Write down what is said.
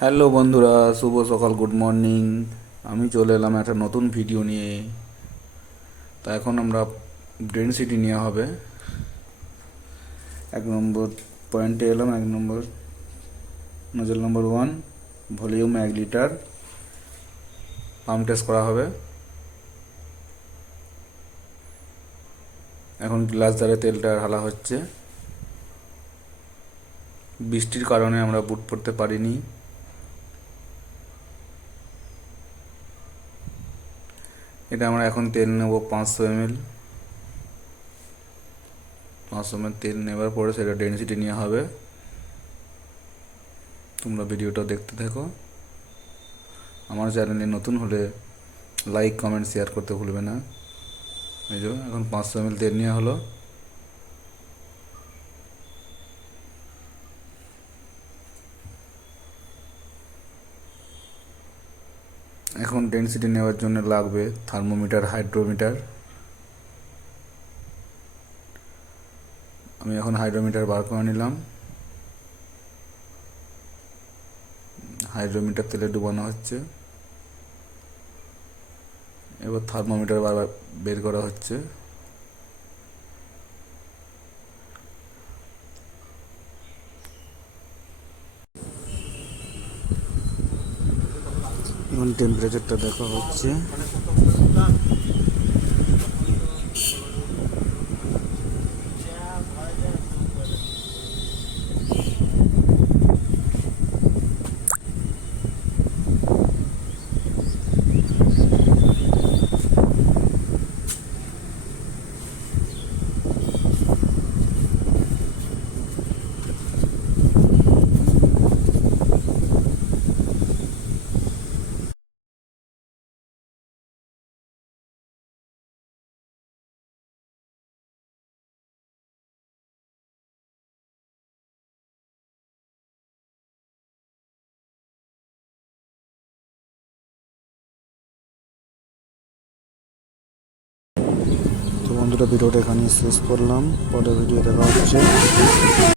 Hello বন্ধুরা, শুভ সকাল, good morning. আমি চলে এলাম একটা নতুন ভিডিও নিয়ে। তা এখন আমরা ডেনসিটি নেওয়া হবে। 1 নম্বর পয়েন্টে এলাম। 1 নম্বর নজল নম্বর 1, ভলিউম 1 লিটার, পাম্প টেস্ট করা হবে। এখন গ্লাস দ্বারা তেলটা ঢালা হচ্ছে। বৃষ্টির কারণে আমরা বুট পরতে পারিনি। এটা আমরা এখন তেল নেব 500 ml। 500 ml তেল নেবার পরে সেটা ডেনসিটি নেওয়া হবে। তোমরা ভিডিওটা দেখতে থাকো। আমার চ্যানেলে নতুন হলে লাইক, কমেন্ট, শেয়ার করতে ভুলবে না। এই যে এখন 500 ml তেল নেওয়া হলো। এখন ডেনসিটি নেওয়ার জন্য লাগবে থার্মোমিটার, হাইড্রোমিটার। আমি এখন হাইড্রোমিটার বার করে নিলাম। হাইড্রোমিটার তেলে ডুবানো হচ্ছে। এবার থার্মোমিটার বারবার বের করা হচ্ছে। এখন টেম্পারেচারটা দেখা হচ্ছে। তো বন্ধুরা, ভিডিওটা এখানে শেষ করলাম। পরে ভিডিও দেখা হচ্ছে।